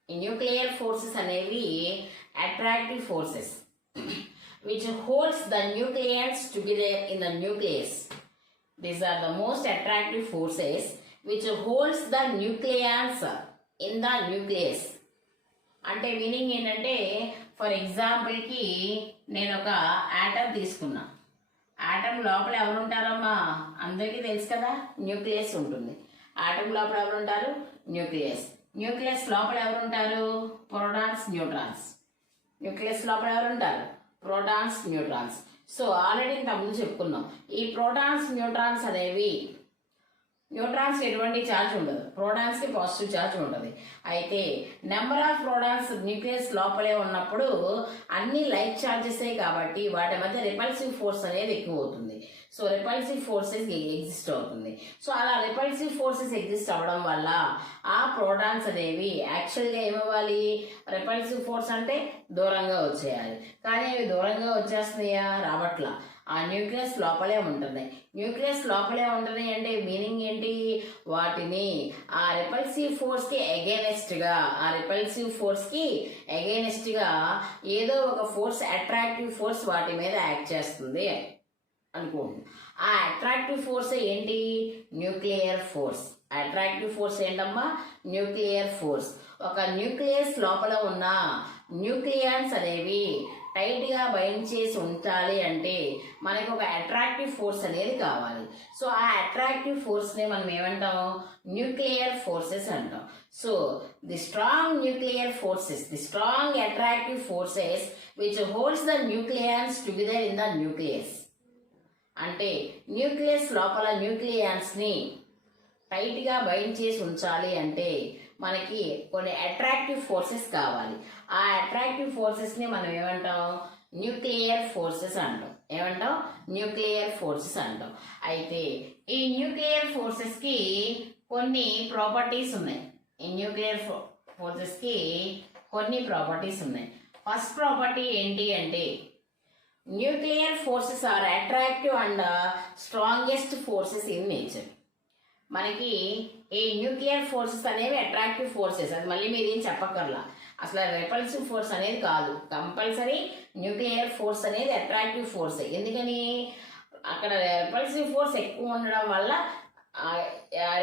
ఈ న్యూక్లియర్ ఫోర్సెస్ అనేవి attractive forces which holds the nucleons together in the nucleus. These are the most attractive forces which holds the nucleons in the nucleus. అంటే మీనింగ్ ఏంటంటే ఫర్ ఎగ్జాంపుల్కి నేను ఒక ఆటం తీసుకున్నా. ఆటం లోపల ఎవరు ఉంటారమ్మా? అందరికీ తెలుసు కదా, న్యూక్లియస్ ఉంటుంది. ఆటం లోపల ఎవరు ఉంటారు? న్యూక్లియస్ లోపల ఎవరు ఉంటారు? Protons, neutrons. న్యూక్లియస్ లోపల ఎవరు ఉంటారు? Protons, neutrons. సో ఆల్రెడీ ఇంతకుముందు చెప్పుకున్నాం, ఈ ప్రోటాన్స్ న్యూట్రాన్స్ అనేవి న్యూట్రాన్స్ ఎటువంటి ఛార్జ్ ఉండదు, ప్రోటాన్స్ కి పాజిటివ్ ఛార్జ్ ఉంటుంది. అయితే నెంబర్ ఆఫ్ ప్రోటాన్స్ న్యూక్లియస్ లోపలే ఉన్నప్పుడు అన్ని లైక్ ఛార్జెసే కాబట్టి వాటి మధ్య రిపల్సివ్ ఫోర్స్ అనేది ఎక్కువ అవుతుంది. సో రిపల్సివ్ ఫోర్సెస్ ఎగ్జిస్ట్ అవుతుంది. సో అలా రిపల్సివ్ ఫోర్సెస్ ఎగ్జిస్ట్ అవ్వడం వల్ల ఆ ప్రోటాన్స్ అనేవి యాక్చువల్గా ఏమవ్వాలి? రిపల్సివ్ ఫోర్స్ అంటే దూరంగా వచ్చేయాలి. కానీ అవి దూరంగా వచ్చేస్తున్నాయా? రావట్లా. ఆ న్యూక్లియస్ లోపలే ఉంటున్నాయి. న్యూక్లియస్ లోపలే ఉంటున్నాయి అంటే మీనింగ్ ఏంటి? వాటిని ఆ రిపల్సివ్ ఫోర్స్కి ఎగైనెస్ట్గా ఏదో ఒక ఫోర్స్, అట్రాక్టివ్ ఫోర్స్ వాటి మీద యాక్ట్ చేస్తుంది అనుకోండి. ఆ అట్రాక్టివ్ ఫోర్స్ ఏంటి? Nuclear force. అట్రాక్టివ్ ఫోర్స్ ఏంటమ్మా? Nuclear force. ఒక న్యూక్లియస్ లోపల ఉన్న న్యూక్లియన్స్ అనేవి టైట్గా బైండ్ చేసి ఉంచాలి అంటే మనకు ఒక అట్రాక్టివ్ ఫోర్స్ అనేది కావాలి. సో ఆ అట్రాక్టివ్ ఫోర్స్ని మనం ఏమంటాం? న్యూక్లియర్ ఫోర్సెస్ అంటాం. So the strong nuclear forces, the strong attractive forces which holds the nucleons together in the nucleus. అంటే న్యూక్లియస్ లోపల న్యూక్లియన్స్ని టైట్గా బైండ్ చేసి ఉంచాలి అంటే మనకి కొన్ని అట్రాక్టివ్ ఫోర్సెస్ కావాలి. ఆ అట్రాక్టివ్ ఫోర్సెస్ని మనం ఏమంటాం? న్యూక్లియర్ ఫోర్సెస్ అంటాం. ఏమంటాం? న్యూక్లియర్ ఫోర్సెస్ అంటాం. అయితే ఈ న్యూక్లియర్ ఫోర్సెస్కి కొన్ని ప్రాపర్టీస్ ఉన్నాయి. ఈ న్యూక్లియర్ ఫోర్సెస్కి కొన్ని ప్రాపర్టీస్ ఉన్నాయి. ఫస్ట్ ప్రాపర్టీ ఏంటి అంటే nuclear forces are attractive and strongest forces in nature. మనకి ఈ న్యూక్లియర్ ఫోర్సెస్ అనేవి అట్రాక్టివ్ ఫోర్సెస్. అది మళ్ళీ మీరు ఏం చెప్పక్కర్లా, అసలు రెపల్సివ్ ఫోర్స్ అనేది కాదు. కంపల్సరీ న్యూక్లియర్ ఫోర్స్ అనేది అట్రాక్టివ్ ఫోర్స్. ఎందుకని? అక్కడ రెపల్సివ్ ఫోర్స్ ఎక్కువ ఉండడం వల్ల,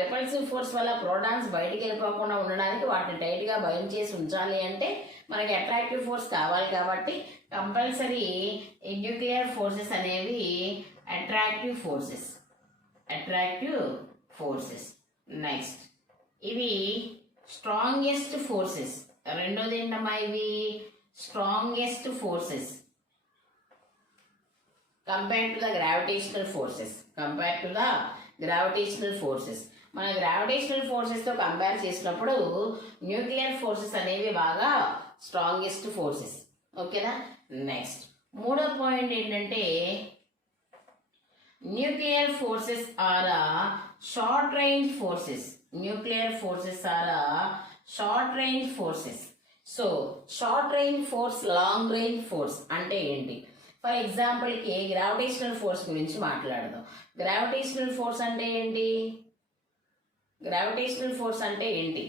రెపల్సివ్ ఫోర్స్ వల్ల ప్రోటాన్స్ బయటికి వెళ్ళిపోకుండా ఉండడానికి వాటిని టైట్గా బైండ్ చేసి ఉంచాలి అంటే మనకి అట్రాక్టివ్ ఫోర్స్ కావాలి. కాబట్టి కంపల్సరీ ఈ న్యూక్లియర్ ఫోర్సెస్ అనేవి attractive forces. Attractive forces. Next ఇవి స్ట్రాంగెస్ట్ ఫోర్సెస్. రెండోది ఏంటమ్మా? ఇవి strongest forces compare to the gravitational forces. Compare to the gravitational forces. మన గ్రావిటేషనల్ ఫోర్సెస్తో కంపేర్ చేసినప్పుడు న్యూక్లియర్ ఫోర్సెస్ అనేవి బాగా స్ట్రాంగెస్ట్ ఫోర్సెస్. ఓకేనా? నెక్స్ట్ మూడో పాయింట్ ఏంటంటే nuclear forces are short range forces. Nuclear forces are short range forces. So short range force, long range force అంటే ఏంటి? ఫర్ ఎగ్జాంపుల్కి గ్రావిటేషనల్ ఫోర్స్ గురించి మాట్లాడదాం. గ్రావిటేషనల్ ఫోర్స్ అంటే ఏంటి? గ్రావిటేషనల్ ఫోర్స్ అంటే ఏంటి?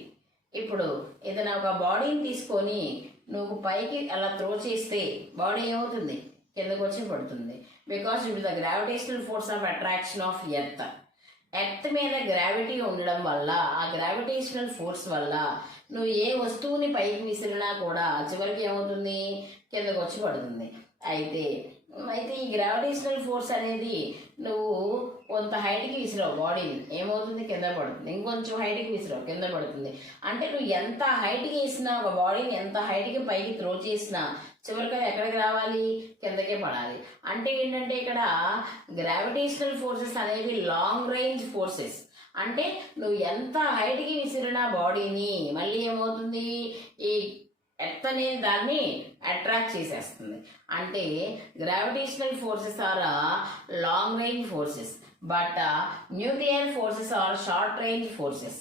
ఇప్పుడు ఏదైనా ఒక బాడీని తీసుకొని నువ్వు పైకి అలా త్రో చేస్తే బాడీ ఏమవుతుంది? కిందకు వచ్చి పడుతుంది. Because it the gravitational force of attraction of earth. Earth మీద గ్రావిటీ ఉండడం వల్ల, ఆ గ్రావిటేషనల్ ఫోర్స్ వల్ల నువ్వు ఏ వస్తువుని పైకి విసిరినా కూడా చివరికి ఏమవుతుంది? కిందకు వచ్చి పడుతుంది. అయితే ఈ గ్రావిటేషనల్ ఫోర్స్ అనేది నువ్వు కొంత హైట్కి విసిరావు బాడీని, ఏమవుతుంది? కింద పడుతుంది. ఇంకొంచెం హైట్కి విసిరావు, కింద పడుతుంది. అంటే నువ్వు ఎంత హైట్కి వేసినా, ఒక బాడీని ఎంత హైట్కి పైకి త్రో చేసినా చివరికి అది ఎక్కడికి రావాలి? కిందకే పడాలి. అంటే ఏంటంటే ఇక్కడ గ్రావిటేషనల్ ఫోర్సెస్ అనేవి లాంగ్ రేంజ్ ఫోర్సెస్. అంటే నువ్వు ఎంత హైట్కి విసిరినా బాడీని మళ్ళీ ఏమవుతుంది? ఈ ఎర్త్ అనేది దాన్ని అట్రాక్ట్ చేసేస్తుంది. అంటే gravitational forces are long range forces, but nuclear forces are short range forces.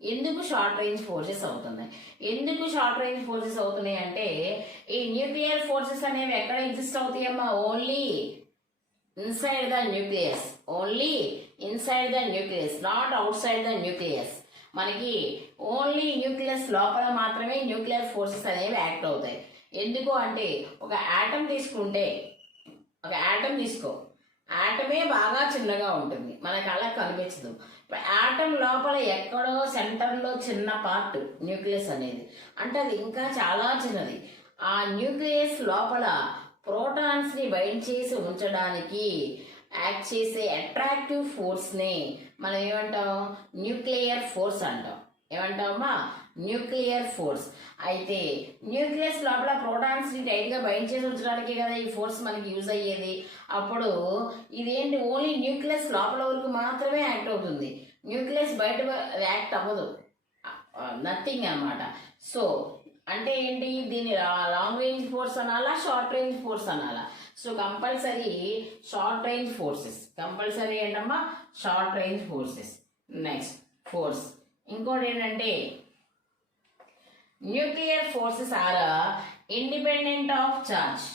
ఎందుకు షార్ట్ రేంజ్ ఫోర్సెస్ అవుతున్నాయి? ఎందుకు షార్ట్ రేంజ్ ఫోర్సెస్ అవుతున్నాయి అంటే ఈ న్యూక్లియర్ ఫోర్సెస్ అనేవి ఎక్కడ ఎగ్జిస్ట్ అవుతాయమ్మా? Only inside the nucleus. Only inside the nucleus, not outside the nucleus. మనకి ఓన్లీ న్యూక్లియస్ లోపల మాత్రమే న్యూక్లియర్ ఫోర్సెస్ అనేవి యాక్ట్ అవుతాయి. ఎందుకు అంటే ఒక యాటమ్ తీసుకుంటే, ఒక యాటమ్ తీసుకో, యాటమే బాగా చిన్నగా ఉంటుంది, మనకు అలా కనిపించదు. యాటమ్ లోపల ఎక్కడో సెంటర్లో చిన్న పార్ట్ న్యూక్లియస్ అనేది, అంటే అది ఇంకా చాలా చిన్నది. ఆ న్యూక్లియస్ లోపల ప్రోటాన్స్ని బైండ్ చేసి ఉంచడానికి యాక్ట్ చేసే అట్రాక్టివ్ ఫోర్స్ని మనం ఏమంటాం? న్యూక్లియర్ ఫోర్స్ అంటాం. ఏమంటామమ్మా? Nuclear force. అయితే న్యూక్లియస్ లోపల ప్రోటాన్స్ని టైట్గా బైండ్ చేసి ఉంచడానికి కదా ఈ ఫోర్స్ మనకి యూజ్ అయ్యేది. అప్పుడు ఇదేంటి? ఓన్లీ న్యూక్లియస్ లోపల వరకు మాత్రమే యాక్ట్ అవుతుంది. న్యూక్లియస్ బయట యాక్ట్ అవ్వదు, నథింగ్ అన్నమాట. సో అంటే ఏంటి? దీన్ని లాంగ్ రేంజ్ ఫోర్స్ అనాలా, షార్ట్ రేంజ్ ఫోర్స్ అనాలా? So compulsory short range forces. Compulsory ఏంటమ్మా? Short range forces. Next force ఇంకోటి ఏంటంటే nuclear forces are independent of charge.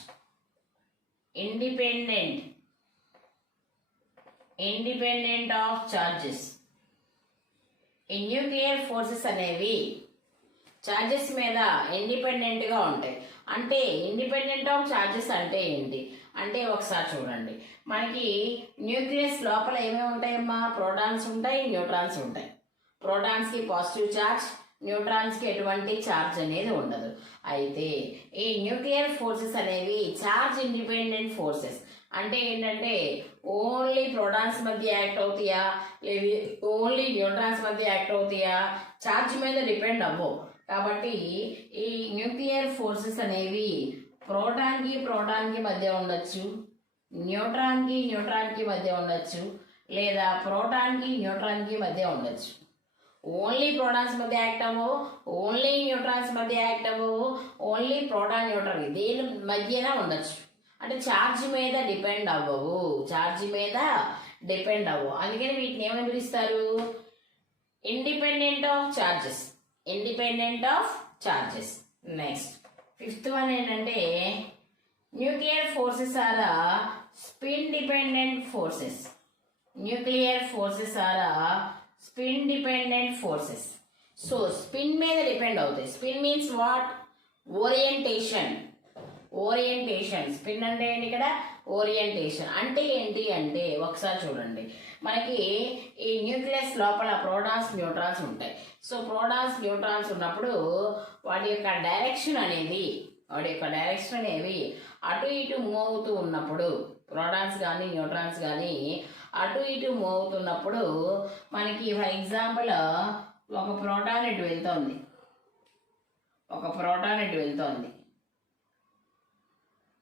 Independent of charges. ఈ న్యూక్లియర్ ఫోర్సెస్ అనేవి చార్జెస్ మీద ఇండిపెండెంట్గా ఉంటాయి. అంటే ఇండిపెండెంట్ ఆఫ్ చార్జెస్ అంటే ఏంటి అంటే ఒకసారి చూడండి. మనకి న్యూక్లియస్ లోపల ఏమేమి ఉంటాయమ్మా? ప్రోటాన్స్ ఉంటాయి, న్యూట్రాన్స్ ఉంటాయి. ప్రోటాన్స్ కి పాజిటివ్ ఛార్జ్, న్యూట్రాన్స్ కి ఎటువంటి ఛార్జ్ అనేది ఉండదు. అయితే ఈ న్యూక్లియర్ ఫోర్సెస్ అనేవి ఛార్జ్ ఇండిపెండెంట్ ఫోర్సెస్. అంటే ఏంటంటే ఓన్లీ ప్రోటాన్స్ మధ్య యాక్ట్ అవుతాయా, లేదు ఓన్లీ న్యూట్రాన్స్ మధ్య యాక్ట్ అవుతాయా, ఛార్జ్ మీద డిపెండ్ అవ్వవు. కాబట్టి ఈ న్యూక్లియర్ ఫోర్సెస్ అనేవి ప్రోటాన్ కి మధ్య ఉండొచ్చు, న్యూట్రాన్ కి మధ్య ఉండొచ్చు, లేదా ప్రోటాన్ కి మధ్య ఉండొచ్చు. ఓన్లీ ప్రోటాన్స్ మధ్య యాక్ట్ అవ్వవు, ఓన్లీ న్యూట్రాన్స్ మధ్య యాక్ట్ అవ్వవు, ఓన్లీ ప్రోటాన్ న్యూట్రాన్ దేని మధ్యన ఉండొచ్చు. అంటే ఛార్జ్ మీద డిపెండ్ అవ్వవు, అందుకని వీటిని ఏమని పిలుస్తారు? Independent of charges. Next fifth one ఏంటంటే nuclear forces are spin dependent forces. So spin మీద డిపెండ్ అవుతాయి. Spin means what? Orientation. Spin అంటే ఏంటి? ఇక్కడ ఓరియంటేషన్ అంటే ఏంటి అంటే ఒకసారి చూడండి. మనకి ఈ న్యూక్లియస్ లోపల ప్రోటాన్స్ న్యూట్రాన్స్ ఉంటాయి. సో ప్రోటాన్స్ న్యూట్రాన్స్ ఉన్నప్పుడు వాటి యొక్క డైరెక్షన్ అనేవి అటు ఇటు మూవ్ అవుతూ ఉన్నప్పుడు, ప్రోటాన్స్ కానీ న్యూట్రాన్స్ కానీ అటు ఇటు మూవ్ అవుతున్నప్పుడు మనకి ఫర్ ఎగ్జాంపుల్ ఒక ప్రోటాన్ ఇటు వెళ్తోంది,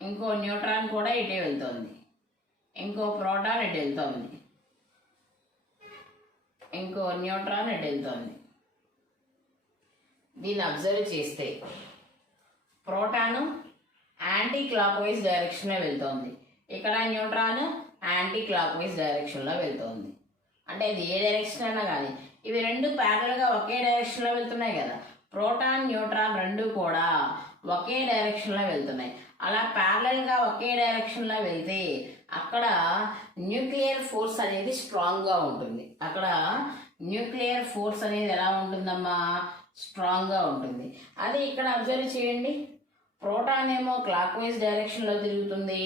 ఇంకో న్యూట్రాన్ కూడా ఇటే వెళ్తోంది, ఇంకో ప్రోటాన్ ఇటు వెళ్తోంది, ఇంకో న్యూట్రాన్ ఇటు వెళ్తోంది. దీన్ని అబ్జర్వ్ చేస్తే ప్రోటాను యాంటీ క్లాక్ వైజ్ డైరెక్షన్లో వెళ్తోంది, ఇక్కడ న్యూట్రాన్ యాంటీ క్లాక్ వైజ్ డైరెక్షన్లో వెళ్తోంది. అంటే ఇది ఏ డైరెక్షన్ అయినా కానీ ఇవి రెండు ప్యారల్గా ఒకే డైరెక్షన్లో వెళ్తున్నాయి కదా. ప్రోటాన్ న్యూట్రాన్ రెండు కూడా ఒకే డైరెక్షన్లో వెళ్తున్నాయి. అలా ప్యారలల్గా ఒకే డైరెక్షన్లో వెళ్తే అక్కడ న్యూక్లియర్ ఫోర్స్ అనేది స్ట్రాంగ్గా ఉంటుంది. ఎలా ఉంటుందమ్మా? స్ట్రాంగ్గా ఉంటుంది. అది ఇక్కడ అబ్జర్వ్ చేయండి. ప్రోటాన్ ఏమో క్లాక్ వైజ్ డైరెక్షన్లో తిరుగుతుంది,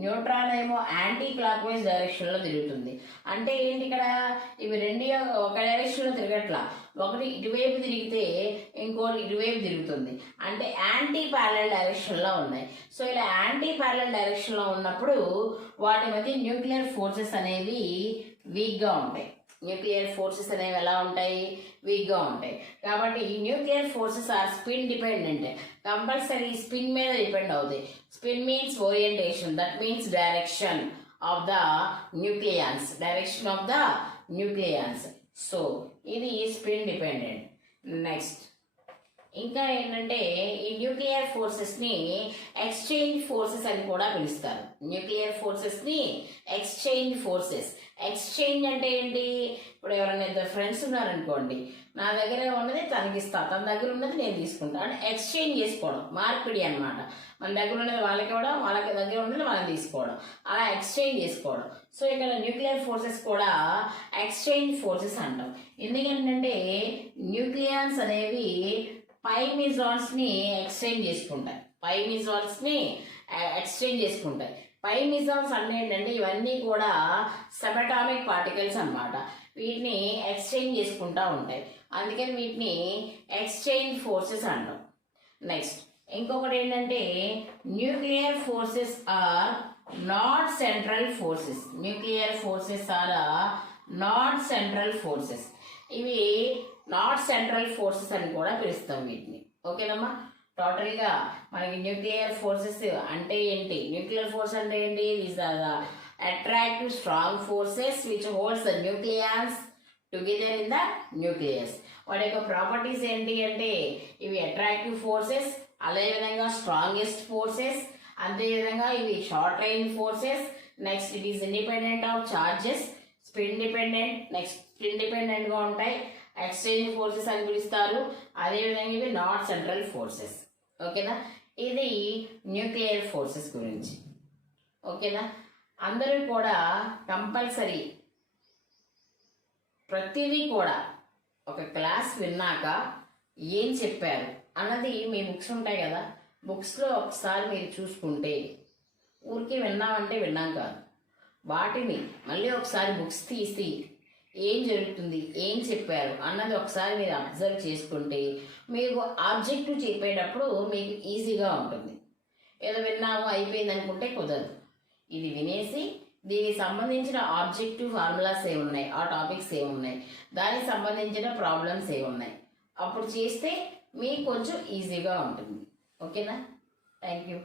న్యూట్రాన్ ఏమో యాంటీ క్లాక్ వైజ్ డైరెక్షన్లో తిరుగుతుంది. అంటే ఏంటి? ఇక్కడ ఇవి రెండు ఒక డైరెక్షన్లో తిరగట్లా, ఒకటి ఇటువైపు తిరిగితే ఇంకోటి ఇటువైపు తిరుగుతుంది. అంటే యాంటీ ప్యారలల్ డైరెక్షన్లో ఉన్నాయి. సో ఇలా యాంటీ ప్యారలల్ డైరెక్షన్లో ఉన్నప్పుడు వాటి మధ్య న్యూక్లియర్ ఫోర్సెస్ అనేవి వీక్గా ఉంటాయి. ఎలా ఉంటాయి? వీక్గా ఉంటాయి. కాబట్టి nuclear forces are spin dependent. Compulsory spin మీద డిపెండ్ అవుతాయి. Spin means orientation, that means direction of the nucleons. So ఇది స్పిన్ డిపెండెంట్. నెక్స్ట్ ఇంకా ఏంటంటే ఈ న్యూక్లియర్ ఫోర్సెస్ని ఎక్స్చేంజ్ ఫోర్సెస్ అని కూడా పిలుస్తారు. ఎక్స్చేంజ్ అంటే ఏంటి? ఇప్పుడు ఎవరైనా ఇద్దరు ఫ్రెండ్స్ ఉన్నారనుకోండి, నా దగ్గర ఉన్నది తనకి ఇస్తా, తన దగ్గర ఉన్నది నేను తీసుకుంటాను. అంటే ఎక్స్చేంజ్ చేసుకోవడం, మార్పిడి అనమాట. మన దగ్గర ఉన్నది వాళ్ళకి ఇవ్వడం, వాళ్ళకి దగ్గర ఉన్నది మనం తీసుకోవడం, అలా ఎక్స్చేంజ్ చేసుకోవడం. సో ఇక్కడ న్యూక్లియర్ ఫోర్సెస్ కూడా ఎక్స్చేంజ్ ఫోర్సెస్ అంటాం. ఎందుకంటే న్యూక్లియన్స్ అనేవి పై మిజాల్స్ని ఎక్స్చేంజ్ చేసుకుంటాయి. పై మిజాల్స్ అంటే ఏంటంటే ఇవన్నీ కూడా సబటామిక్ పార్టికల్స్ అన్నమాట. వీటిని ఎక్స్చేంజ్ చేసుకుంటూ ఉంటాయి. అందుకని వీటిని ఎక్స్చేంజ్ ఫోర్సెస్ అంటాం. నెక్స్ట్ ఇంకొకటి ఏంటంటే nuclear forces are not central forces. ఇవి నాట్ సెంట్రల్ ఫోర్సెస్ అని కూడా పిలుస్తాం వీటిని. ఓకేనమ్మా? టోటల్గా మనకి న్యూక్లియర్ ఫోర్సెస్ అంటే ఏంటి? న్యూక్లియర్ ఫోర్స్ అంటే ఏంటి? These are the attractive strong forces which holds the nucleus together in the nucleus. వాటి యొక్క ప్రాపర్టీస్ ఏంటి అంటే ఇవి అట్రాక్టివ్ ఫోర్సెస్, అదేవిధంగా స్ట్రాంగెస్ట్ ఫోర్సెస్, అదేవిధంగా ఇవి short range forces. Next it is independent of charges, spin డిపెండెంట్గా ఉంటాయి. ఎక్స్చేంజ్ ఫోర్సెస్ అని పిలుస్తారు. అదేవిధంగా ఇవి నాట్ సెంట్రల్ ఫోర్సెస్. ఓకేనా? ఇది న్యూక్లియర్ ఫోర్సెస్ గురించి. ఓకేనా? అందరూ కూడా కంపల్సరీ ప్రతిదీ కూడా ఒక క్లాస్ విన్నాక ఏం చెప్పారు అన్నది మీ బుక్స్ ఉంటాయి కదా, బుక్స్లో ఒకసారి మీరు చూసుకుంటే ఊరికి విన్నామంటే విన్నాం కాదు, వాటిని మళ్ళీ ఒకసారి బుక్స్ తీసి ఏం జరుగుతుంది, ఏం చెప్పారు అన్నది ఒకసారి మీరు అబ్జర్వ్ చేసుకుంటే మీకు ఆబ్జెక్టివ్ చెప్పేటప్పుడు మీకు ఈజీగా ఉంటుంది. ఏదో విన్నాము అయిపోయింది అనుకుంటే కుదరదు. ఇది వినేసి దీనికి సంబంధించిన ఆబ్జెక్టివ్ ఫార్ములాస్ ఏమున్నాయి, ఆ టాపిక్స్ ఏమున్నాయి, దానికి సంబంధించిన ప్రాబ్లమ్స్ ఏమున్నాయి, అప్పుడు చేస్తే మీకు కొంచెం ఈజీగా ఉంటుంది. ఓకేనా? Thank you.